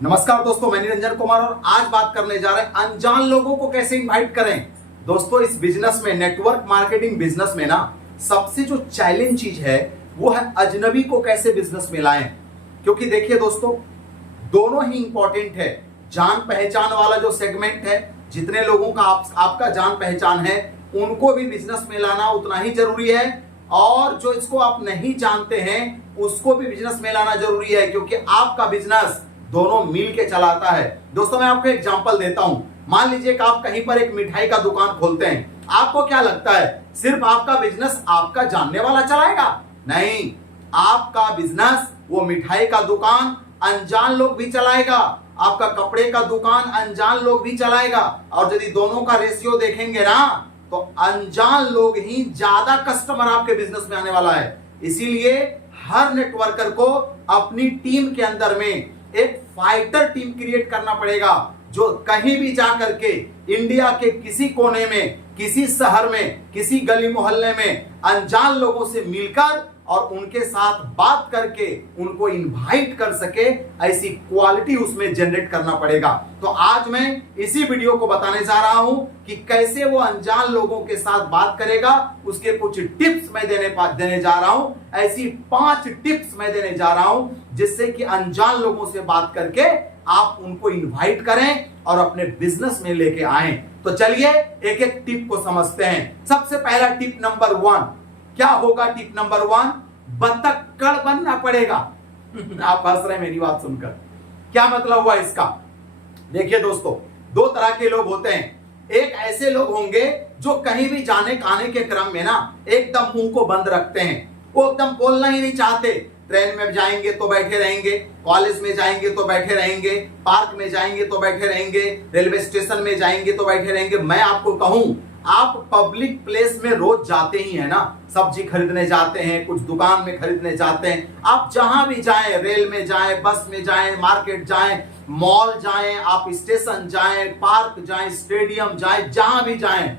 नमस्कार दोस्तों, मैं निरंजन कुमार और आज बात करने जा रहे हैं अनजान लोगों को कैसे इनवाइट करें। दोस्तों, इस बिजनेस में, नेटवर्क मार्केटिंग बिजनेस में ना सबसे जो चैलेंज चीज है वो है अजनबी को कैसे बिजनेस में लाएं। क्योंकि देखिए दोस्तों, दोनों ही इंपॉर्टेंट है। जान पहचान वाला जो सेगमेंट है, जितने लोगों का आपका जान पहचान है उनको भी बिजनेस में लाना उतना ही जरूरी है, और जो इसको आप नहीं जानते हैं उसको भी बिजनेस में लाना जरूरी है, क्योंकि आपका बिजनेस दोनों मिल के चलाता है। दोस्तों, मैं आपको एग्जांपल देता हूं। मान लीजिए कि आप कहीं पर एक मिठाई का दुकान खोलते हैं। आपको क्या लगता है सिर्फ आपका बिजनेस आपका जानने वाला चलाएगा? नहीं, आपका बिजनेस, वो मिठाई का दुकान अनजान लोग भी चलाएगा, आपका कपड़े का दुकान अनजान लोग भी चलाएगा। और यदि दोनों का रेशियो देखेंगे ना तो अनजान लोग ही ज्यादा कस्टमर आपके बिजनेस में आने वाला है। इसीलिए हर नेटवर्कर को अपनी टीम के अंदर में एक फाइटर टीम क्रिएट करना पड़ेगा, जो कहीं भी जाकर के इंडिया के किसी कोने में, किसी शहर में, किसी गली मोहल्ले में अनजान लोगों से मिलकर और उनके साथ बात करके उनको इनवाइट कर सके, ऐसी क्वालिटी उसमें जनरेट करना पड़ेगा। तो आज मैं इसी वीडियो को बताने जा रहा हूं कि कैसे वो अनजान लोगों के साथ बात करेगा। उसके कुछ टिप्स मैं देने जा रहा हूं। ऐसी 5 टिप्स मैं देने जा रहा हूं जिससे कि अनजान लोगों से बात करके आप उनको इनवाइट करें और अपने बिजनेस में लेके आएं। तो चलिए एक एक टिप को समझते हैं। सबसे पहला टिप नंबर 1 क्या होगा? टिप नंबर 1, बतक्कड़ बनना पड़ेगा। आप हंस रहे हैं मेरी बात सुनकर, क्या मतलब हुआ इसका? देखिए दोस्तों, 2 तरह के लोग होते हैं। एक ऐसे लोग होंगे जो कहीं भी जाने आने के क्रम में ना एकदम मुंह को बंद रखते हैं, वो एकदम बोलना ही नहीं चाहते। ट्रेन में जाएंगे तो बैठे रहेंगे, कॉलेज में जाएंगे तो बैठे रहेंगे, पार्क में जाएंगे तो बैठे रहेंगे, रेलवे स्टेशन में जाएंगे तो बैठे रहेंगे। मैं आपको कहूं, आप पब्लिक प्लेस में रोज जाते ही है ना, सब्जी खरीदने जाते हैं, कुछ दुकान में खरीदने जाते हैं। आप जहां भी जाएं, रेल में जाएं, बस में जाएं, मार्केट जाएं, मॉल जाएं, आप स्टेशन जाएं, पार्क जाएं, स्टेडियम जाएं, जहां भी जाएं,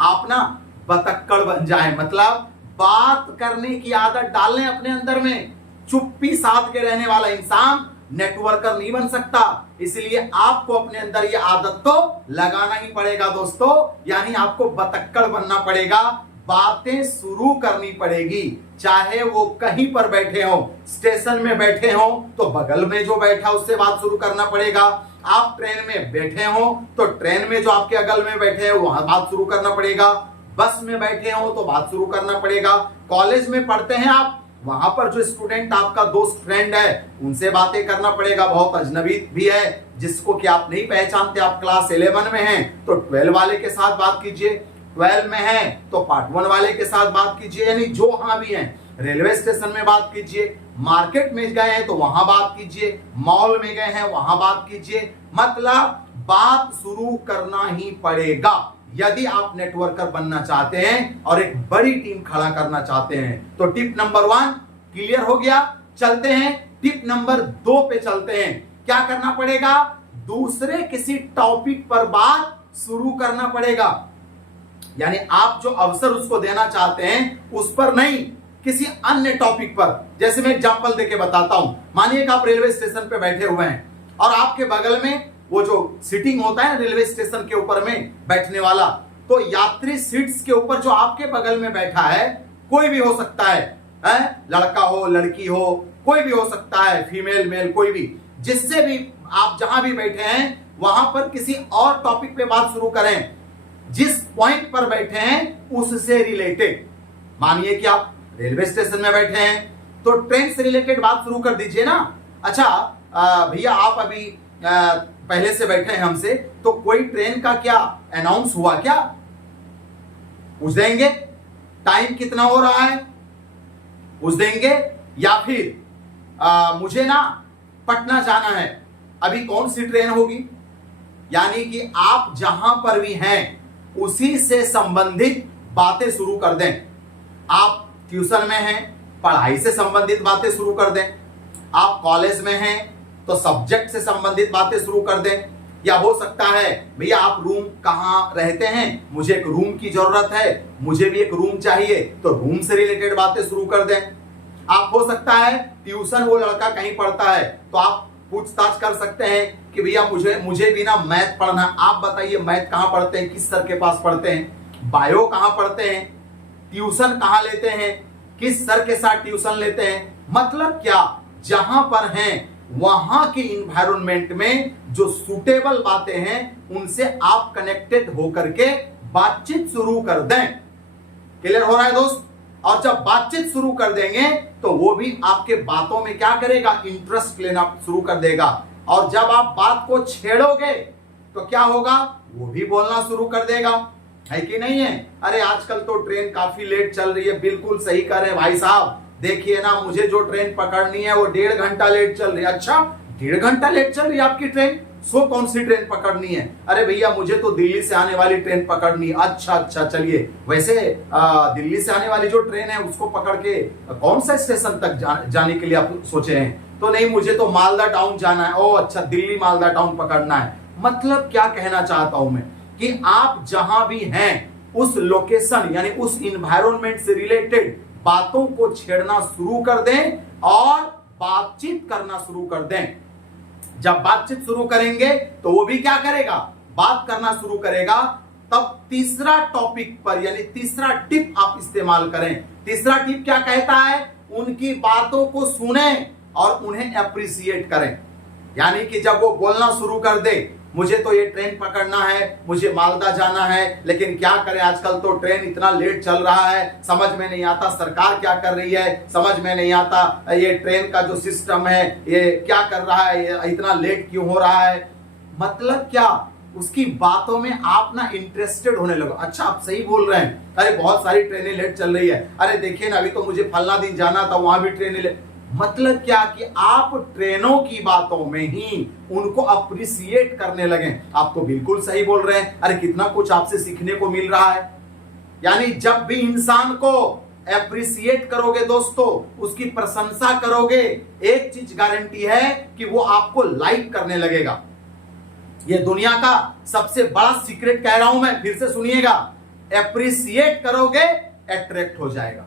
आप ना बतक्कड़ बन जाएं। मतलब बात करने की आदत डालें अपने अंदर में। चुप्पी साध के रहने वाला इंसान नेटवर्कर नहीं बन सकता। इसलिए आपको अपने अंदर ये आदत तो लगाना ही पड़ेगा दोस्तों, यानी आपको बतक्कड़ बनना पड़ेगा। बातें शुरू करनी पड़ेगी, चाहे वो कहीं पर बैठे हो, स्टेशन में बैठे हो तो बगल में जो बैठा उससे बात शुरू करना पड़ेगा। आप ट्रेन में बैठे हो तो ट्रेन में जो आपके अगल में बैठे हैं वहां बात शुरू करना पड़ेगा। बस में बैठे हो तो बात शुरू करना पड़ेगा। कॉलेज में पढ़ते हैं आप, वहां पर जो स्टूडेंट आपका दोस्त फ्रेंड है उनसे बातें करना पड़ेगा। बहुत अजनबी भी है जिसको कि आप नहीं पहचानते, आप क्लास 11 में हैं तो 12 वाले के साथ बात कीजिए, 12 में हैं तो पार्ट 1 वाले के साथ बात कीजिए, यानी जो वहां भी हैं। रेलवे स्टेशन में बात कीजिए, मार्केट में गए हैं तो वहां बात कीजिए, मॉल में गए हैं वहां बात कीजिए। मतलब बात शुरू करना ही पड़ेगा यदि आप नेटवर्कर बनना चाहते हैं और एक बड़ी टीम खड़ा करना चाहते हैं। तो टिप नंबर 1 क्लियर हो गया। चलते हैं टिप नंबर 2 पे चलते हैं। क्या करना पड़ेगा? दूसरे किसी टॉपिक पर बात शुरू करना पड़ेगा, यानी आप जो अवसर उसको देना चाहते हैं उस पर नहीं, किसी अन्य टॉपिक पर। जैसे मैं एग्जांपल देके बताता हूं। मानिए कि आप रेलवे स्टेशन पे बैठे हुए हैं और आपके बगल में वो जो सीटिंग होता है रेलवे स्टेशन के ऊपर में बैठने वाला, तो यात्री सीट्स के ऊपर जो आपके बगल में बैठा है कोई भी हो सकता है, लड़का हो, लड़की हो, कोई भी हो सकता है, फीमेल मेल, कोई भी, जिससे भी आप जहां भी बैठे हैं वहां पर किसी और टॉपिक पे बात शुरू करें, जिस पॉइंट पर बैठे हैं उससे रिलेटेड। मानिए कि आप रेलवे स्टेशन में बैठे हैं तो ट्रेन से रिलेटेड बात शुरू कर दीजिए ना। अच्छा भैया, आप अभी पहले से बैठे हैं हमसे, तो कोई ट्रेन का क्या अनाउंस हुआ क्या? पूछ देंगे। टाइम कितना हो रहा है? पूछ देंगे। या फिर मुझे ना पटना जाना है, अभी कौन सी ट्रेन होगी? यानी कि आप जहां पर भी हैं उसी से संबंधित बातें शुरू कर दें। आप ट्यूशन में हैं, पढ़ाई से संबंधित बातें शुरू कर दें। आप कॉलेज में हैं तो सब्जेक्ट से संबंधित बातें शुरू कर दें। या हो सकता है भैया आप रूम कहाँ रहते हैं, मुझे एक रूम की जरूरत है, मुझे भी एक रूम चाहिए, तो रूम से रिलेटेड बातें शुरू कर दें। आप हो सकता है ट्यूशन वो लड़का कहीं पढ़ता है तो आप पूछताछ कर सकते हैं कि भैया मुझे भी ना मैथ पढ़ना, आप बताइए मैथ कहाँ पढ़ते हैं, किस सर के पास पढ़ते हैं, बायो कहाँ पढ़ते हैं, ट्यूशन कहाँ लेते हैं, किस सर के साथ ट्यूशन लेते हैं। मतलब क्या, जहां पर हैं वहां के इन्वायरमेंट में जो सूटेबल बातें हैं उनसे आप कनेक्टेड होकर के बातचीत शुरू कर दें। क्लियर हो रहा है दोस्त? और जब बातचीत शुरू कर देंगे तो वो भी आपके बातों में क्या करेगा, इंटरेस्ट लेना शुरू कर देगा। और जब आप बात को छेड़ोगे तो क्या होगा, वो भी बोलना शुरू कर देगा, है कि नहीं है? अरे आजकल तो ट्रेन काफी लेट चल रही है, बिल्कुल सही कह रहे हैं भाई साहब, देखिए ना मुझे जो ट्रेन पकड़नी है वो 1.5 घंटा लेट चल रही है। अच्छा 1.5 घंटा लेट चल रही है आपकी ट्रेन? सो कौन सी ट्रेन पकड़नी है? अरे भैया मुझे तो दिल्ली से आने वाली ट्रेन पकड़नी है। अच्छा चलिए, वैसे दिल्ली से आने वाली जो ट्रेन है उसको पकड़ के कौन सा स्टेशन तक जाने के लिए आप सोचे हैं? तो नहीं, मुझे तो मालदा टाउन जाना है। ओ अच्छा, दिल्ली मालदा टाउन पकड़ना है। मतलब क्या कहना चाहता हूं मैं कि आप जहां भी हैं उस लोकेशन यानी उस इन्वायरमेंट से रिलेटेड बातों को छेड़ना शुरू कर दें और बातचीत करना शुरू कर दें। जब बातचीत शुरू करेंगे तो वो भी क्या करेगा, बात करना शुरू करेगा। तब तीसरा टॉपिक पर यानी तीसरा टिप आप इस्तेमाल करें। तीसरा टिप क्या कहता है, उनकी बातों को सुने और उन्हें अप्रिशिएट करें। यानी कि जब वो बोलना शुरू कर दे, मुझे तो ये ट्रेन पकड़ना है, मुझे मालदा जाना है, लेकिन क्या करें आजकल तो ट्रेन इतना लेट चल रहा है, समझ में नहीं आता सरकार क्या कर रही है, समझ में नहीं आता ये ट्रेन का जो सिस्टम है ये क्या कर रहा है, ये इतना लेट क्यों हो रहा है। मतलब क्या, उसकी बातों में आप ना इंटरेस्टेड होने लगो। अच्छा आप सही बोल रहे हैं, अरे बहुत सारी ट्रेनें लेट चल रही है, अरे देखिए ना अभी तो मुझे फलना दिन जाना था, वहां भी ट्रेनें लेट। मतलब क्या कि आप ट्रेनों की बातों में ही उनको अप्रिशिएट करने लगे। आप तो बिल्कुल सही बोल रहे हैं, अरे कितना कुछ आपसे सीखने को मिल रहा है। यानी जब भी इंसान को अप्रिशिएट करोगे दोस्तों, उसकी प्रशंसा करोगे, एक चीज गारंटी है कि वो आपको लाइक करने लगेगा। ये दुनिया का सबसे बड़ा सीक्रेट कह रहा हूं मैं, फिर से सुनिएगा, अप्रिशिएट करोगे अट्रैक्ट हो जाएगा।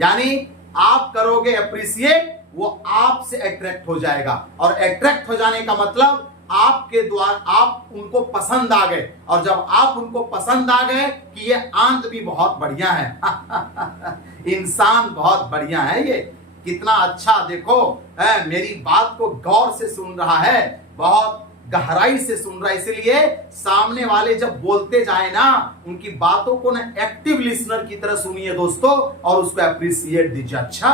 यानी आप करोगे अप्रिशिएट, वो आपसे अट्रैक्ट हो जाएगा। और अट्रैक्ट हो जाने का मतलब आपके द्वारा आप उनको पसंद आ गए। और जब आप उनको पसंद आ गए कि ये आंत भी बहुत बढ़िया है इंसान बहुत बढ़िया है, ये कितना अच्छा, देखो मेरी बात को गौर से सुन रहा है, बहुत गहराई से सुन रहा है। इसलिए सामने वाले जब बोलते जाए ना, उनकी बातों को ना एक्टिव लिसनर की तरह सुनिए दोस्तों, और उसको अप्रिशिएट दीजिए। अच्छा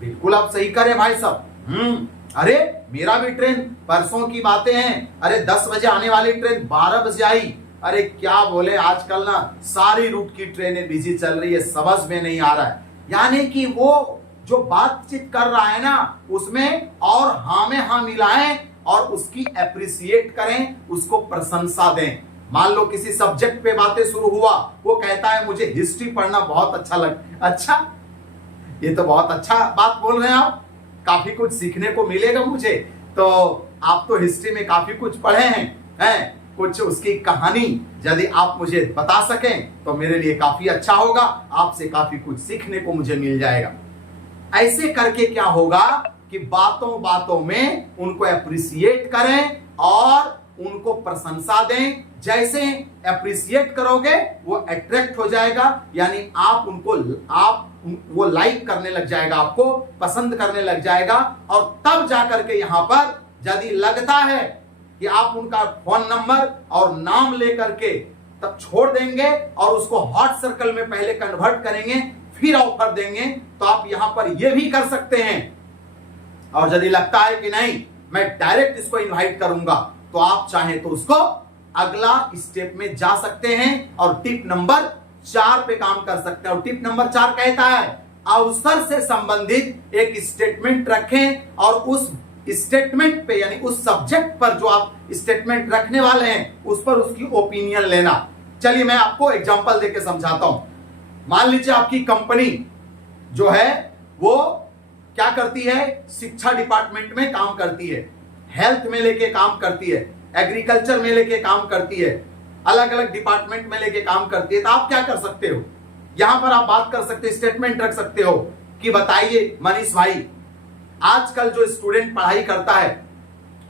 बिल्कुल आप सही करें भाई साहब, अरे मेरा भी ट्रेन परसों की बातें हैं, अरे 10 बजे आने वाली ट्रेन 12 बजे आई। अरे क्या बोले, आजकल ना सारी रूट की ट्रेनें बिजी चल रही है, समझ में नहीं आ रहा है। यानी कि वो जो बातचीत कर रहा है ना, उसमें और हाँ में हाँ मिलाएं और उसकी अप्रिशिएट करें, उसको प्रशंसा दें। मान लो किसी सब्जेक्ट पे बातें शुरू हुआ, वो कहता है मुझे हिस्ट्री पढ़ना बहुत अच्छा लगता। अच्छा ये तो बहुत अच्छा बात बोल रहे हैं आप, काफी कुछ सीखने को मिलेगा मुझे। तो आप तो हिस्ट्री में काफी कुछ पढ़े हैं, कुछ उसकी कहानी यदि आप मुझे बता सकें तो मेरे लिए काफी अच्छा होगा, आपसे काफी कुछ सीखने को मुझे मिल जाएगा। ऐसे करके क्या होगा कि बातों बातों में उनको अप्रिशिएट करें और उनको प्रशंसा दें। जैसे अप्रिशिएट करोगे वो अट्रैक्ट हो जाएगा, यानी वो लाइक करने लग जाएगा, आपको पसंद करने लग जाएगा। और तब जाकर के यहां पर यदि लगता है कि आप उनका फोन नंबर और नाम लेकर के तब छोड़ देंगे और उसको हॉट सर्कल में पहले कन्वर्ट करेंगे, फिर ऑफर देंगे, तो आप यहां पर यह भी कर सकते हैं। और यदि लगता है कि नहीं मैं डायरेक्ट इसको इनवाइट करूंगा, तो आप चाहें तो उसको अगला स्टेप में जा सकते हैं और टिप नंबर 4 पे काम कर सकते हैं। और टिप नंबर 4 कहता है अवसर से संबंधित एक स्टेटमेंट रखें और उस स्टेटमेंट पे यानी उस सब्जेक्ट पर जो आप स्टेटमेंट रखने वाले हैं उस पर उसकी ओपिनियन लेना। चलिए मैं आपको एग्जांपल देके समझाता हूं। मान लीजिए आपकी कंपनी जो है वो क्या करती है, शिक्षा डिपार्टमेंट में काम करती है, हेल्थ में लेके काम करती है, एग्रीकल्चर में लेके काम करती है, अलग अलग डिपार्टमेंट में लेके काम करती है। तो आप क्या कर सकते हो, यहां पर आप बात कर सकते हो, स्टेटमेंट रख सकते हो कि बताइए मनीष भाई, आजकल जो स्टूडेंट पढ़ाई करता है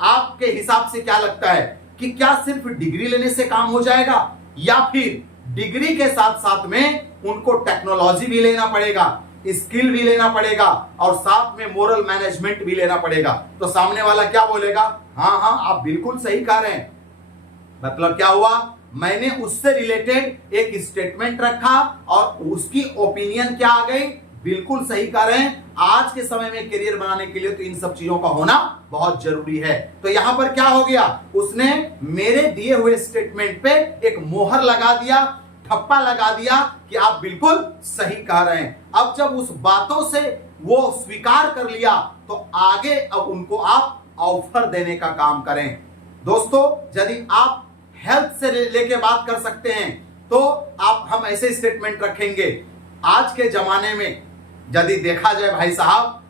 आपके हिसाब से क्या लगता है कि क्या सिर्फ डिग्री लेने से काम हो जाएगा, या फिर डिग्री के साथ साथ में उनको टेक्नोलॉजी भी लेना पड़ेगा, स्किल भी लेना पड़ेगा और साथ में मोरल मैनेजमेंट भी लेना पड़ेगा? तो सामने वाला क्या बोलेगा? हाँ हाँ, आप बिल्कुल सही कह रहे हैं। मतलब क्या हुआ, मैंने उससे रिलेटेड एक स्टेटमेंट रखा और उसकी ओपिनियन क्या आ गई, बिल्कुल सही कह रहे हैं। आज के समय में करियर बनाने के लिए तो इन सब चीजों का होना बहुत जरूरी है। तो यहां पर क्या हो गया, उसने मेरे दिए हुए स्टेटमेंट पे एक मोहर लगा दिया, ठप्पा लगा दिया कि आप बिल्कुल सही कह रहे हैं। अब जब उस बातों से वो स्वीकार कर लिया तो आगे अब उनको आप ऑफर देने का काम करें। दोस्तों, यदि आप हेल्थ से लेके बात कर सकते हैं तो आप हम ऐसे स्टेटमेंट रखेंगे। आज के जमाने में यदि देखा जाए भाई साहब,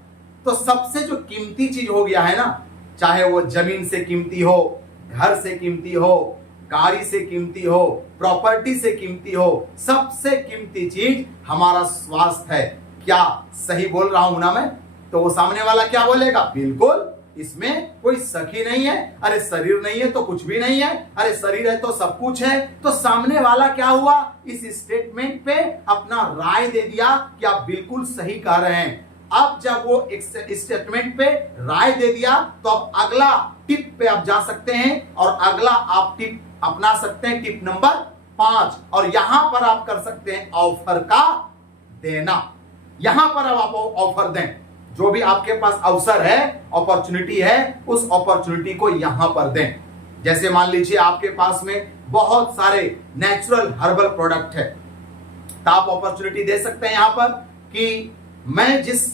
तो सबसे जो कीमती चीज हो गया है ना, चाहे वो जमीन से कीमती हो, घर से कीमती हो, गाड़ी से कीमती हो, प्रॉपर्टी से कीमती हो, सबसे कीमती चीज हमारा स्वास्थ्य है। क्या सही बोल रहा हूं ना मैं? तो वो सामने वाला क्या बोलेगा, बिल्कुल, इसमें कोई शक ही नहीं है। अरे शरीर नहीं है तो कुछ भी नहीं है, अरे शरीर है तो सब कुछ है। तो सामने वाला क्या हुआ, इस स्टेटमेंट पे अपना राय दे दिया कि आप बिल्कुल सही कह रहे हैं। अब जब वो स्टेटमेंट पे राय दे दिया तो अब अगला टिप पे आप जा सकते हैं और अगला आप टिप अपना सकते हैं, टिप नंबर 5, और यहां पर आप कर सकते हैं ऑफर का देना। यहां पर अब आप ऑफर दें, जो भी आपके पास अवसर है, अपॉर्चुनिटी है, उस अपॉर्चुनिटी को यहां पर दें। जैसे मान लीजिए आपके पास में बहुत सारे नेचुरल हर्बल प्रोडक्ट है, तो आप अपॉर्चुनिटी दे सकते हैं यहां पर कि मैं जिस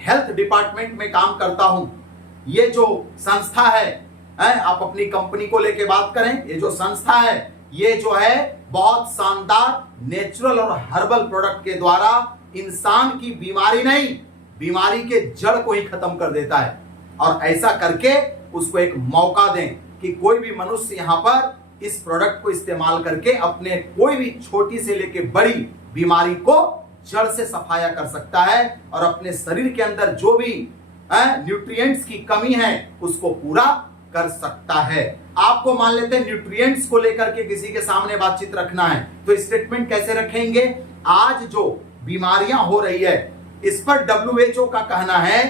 हेल्थ डिपार्टमेंट में काम करता हूं, ये जो संस्था है, आप अपनी कंपनी को लेके बात करें, ये जो संस्था है ये जो है बहुत शानदार नेचुरल और हर्बल प्रोडक्ट के द्वारा इंसान की बीमारी नहीं, बीमारी के जड़ को ही खत्म कर देता है। और ऐसा करके उसको एक मौका दें कि कोई भी मनुष्य यहां पर इस प्रोडक्ट को इस्तेमाल करके अपने कोई भी छोटी से लेके बड़ी बीमारी को जड़ से सफाया कर सकता है और अपने शरीर के अंदर जो भी न्यूट्रिएंट्स की कमी है उसको पूरा कर सकता है। आपको मान लेते हैं न्यूट्रिएंट्स को लेकर के किसी के सामने बातचीत रखना है, तो स्टेटमेंट कैसे रखेंगे? आज जो बीमारियां हो रही है इस पर WHO का कहना है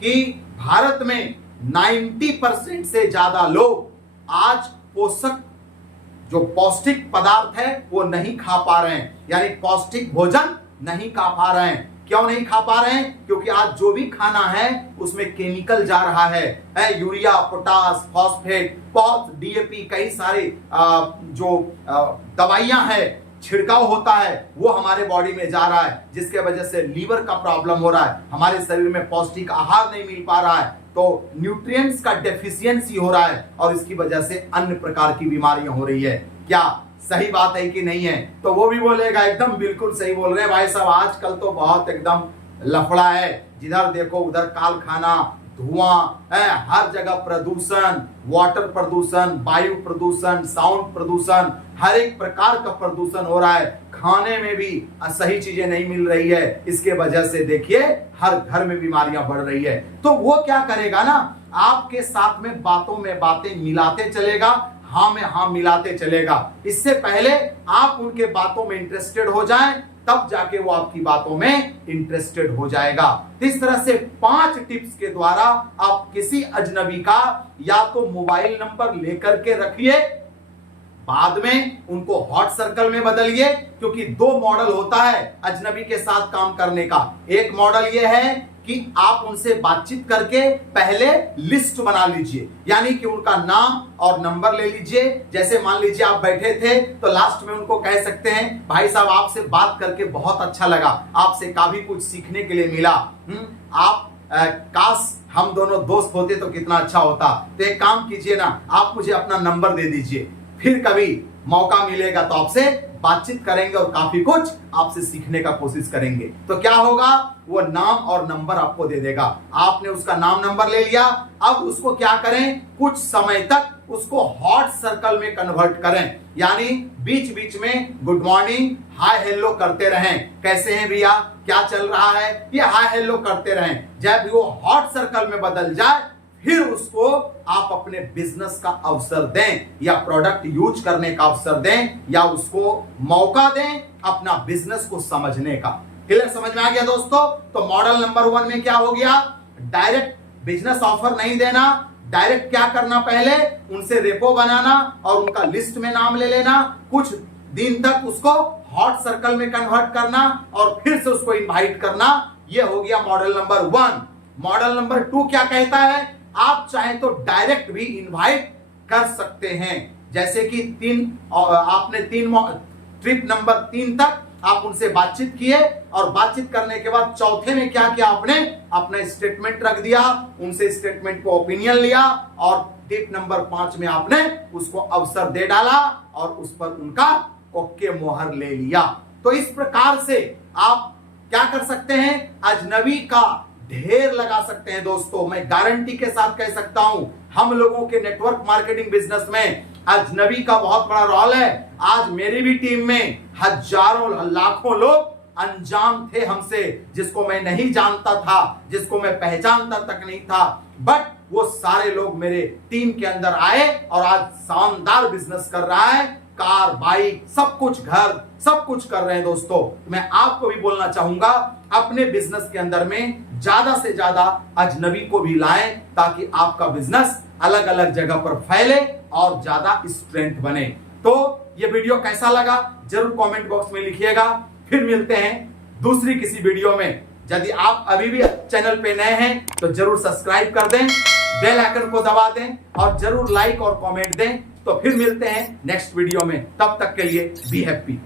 कि भारत में 90% से ज्यादा लोग आज पोषक जो पौष्टिक पदार्थ है वो नहीं खा पा रहे हैं, यानी पौष्टिक भोजन नहीं खा पा रहे हैं। क्यों नहीं खा पा रहे हैं? क्योंकि आज जो भी खाना है उसमें केमिकल जा रहा है, यूरिया, पोटास, फॉस्फेट, बहुत DAP, कई सारे जो दवाइयां हैं, छिड़काव होता है, वो हमारे बॉडी में जा रहा है, जिसके वजह से लीवर का प्रॉब्लम हो रहा है, हमारे शरीर में पौष्टिक आहार नहीं मिल पा रहा है, तो न्यूट्रिएंट्स का डेफिशिएंसी हो रहा है और इसकी वजह से अन्य प्रकार की बीमारियां हो रही है। क्या सही बात है कि नहीं है? तो वो भी बोलेगा एकदम बिल्कुल सही बोल रहे हैं भाई साहब, आजकल तो बहुत एकदम लफड़ा है, जिधर देखो उधर कालखाना, धुआं, हर जगह प्रदूषण, वाटर प्रदूषण, वायु प्रदूषण, साउंड प्रदूषण, हर एक प्रकार का प्रदूषण हो रहा है। खाने में भी सही चीजें नहीं मिल रही है, इसके वजह से देखिए हर घर में बीमारियां बढ़ रही है। तो वो क्या करेगा ना, आपके साथ में बातों में बातें मिलाते चलेगा, हाँ में हाँ मिलाते चलेगा। इससे पहले आप उनके बातों में इंटरेस्टेड हो जाएं, तब जाके वो आपकी बातों में इंटरेस्टेड हो जाएगा। इस तरह से 5 टिप्स के द्वारा आप किसी अजनबी का या तो मोबाइल नंबर लेकर के रखिए, बाद में उनको हॉट सर्कल में बदलिए, क्योंकि 2 मॉडल होता है अजनबी के साथ काम करने का। एक मॉडल यह है कि आप उनसे बातचीत करके पहले लिस्ट बना लीजिए, यानी कि उनका नाम और नंबर ले लीजिए। जैसे मान लीजिए आप बैठे थे तो लास्ट में उनको कह सकते हैं, भाई साहब आपसे बात करके बहुत अच्छा लगा, आपसे काफी कुछ सीखने के लिए मिला, आप काश हम दोनों दोस्त होते तो कितना अच्छा होता। तो एक काम कीजिए ना, आप मुझे अपना नंबर दे दीजिए, फिर कभी मौका मिलेगा तो आपसे बातचीत करेंगे और काफी कुछ आपसे सीखने का कोशिश करेंगे। तो क्या होगा, वो नाम और नंबर आपको दे देगा। आपने उसका नाम नंबर ले लिया, अब उसको क्या करें, कुछ समय तक उसको हॉट सर्कल में कन्वर्ट करें, यानी बीच बीच में गुड मॉर्निंग, हाय हेलो करते रहें, कैसे हैं भैया, क्या चल रहा है, ये हाय हेलो करते रहें। जब वो हॉट सर्कल में बदल जाए फिर उसको आप अपने बिजनेस का अवसर दें या प्रोडक्ट यूज करने का अवसर दें या उसको मौका दें अपना बिजनेस को समझने का। क्लियर, समझ में आ गया दोस्तों? तो मॉडल नंबर 1 में क्या हो गया? डायरेक्ट बिजनेस ऑफर नहीं देना। डायरेक्ट क्या करना? पहले उनसे रेपो बनाना और उनका लिस्ट में नाम ले लेना, कुछ दिन तक उसको हॉट सर्कल में कन्वर्ट करना और फिर से उसको इनवाइट करना। यह हो गया मॉडल नंबर 1। मॉडल नंबर 2 क्या कहता है? आप चाहें तो डायरेक्ट भी इनवाइट कर सकते हैं। जैसे कि आपने ट्रिप नंबर 3 तक आप उनसे बातचीत किए और बातचीत करने के बाद चौथे में क्या किया? आपने अपना स्टेटमेंट रख दिया, उनसे स्टेटमेंट को ओपिनियन लिया और टिप नंबर 5 में आपने उसको अवसर दे डाला और उस पर उनका ओके मोहर ले लिया। तो इस प्रकार से आप क्या कर सकते हैं? अजनबी का ढेर लगा सकते हैं दोस्तों। मैं गारंटी के साथ कह सकता हूं, हम लोगों के नेटवर्क मार्केटिंग बिजनेस में अजनबी का बहुत बड़ा रोल है। आज मेरी भी टीम में हजारों लाखों लोग अनजान थे हमसे, जिसको मैं नहीं जानता था, जिसको मैं पहचानता तक नहीं था, बट वो सारे लोग मेरे टीम के अंदर आए और आज शानदार बिजनेस कर रहा है। कार, बाइक, सब कुछ, घर, सब कुछ कर रहे हैं दोस्तों। मैं आपको भी बोलना चाहूंगा, अपने बिजनेस के अंदर में ज्यादा से ज्यादा अजनबी को भी लाएं ताकि आपका बिजनेस अलग अलग जगह पर फैले और ज्यादा स्ट्रेंथ बने। तो ये वीडियो कैसा लगा जरूर कमेंट बॉक्स में लिखिएगा। फिर मिलते हैं दूसरी किसी वीडियो में। यदि आप अभी भी चैनल पे नए हैं तो जरूर सब्सक्राइब कर दें, बेल आइकन को दबा दें और जरूर लाइक और कमेंट दें। तो फिर मिलते हैं नेक्स्ट वीडियो में। तब तक के लिए बी हैप्पी।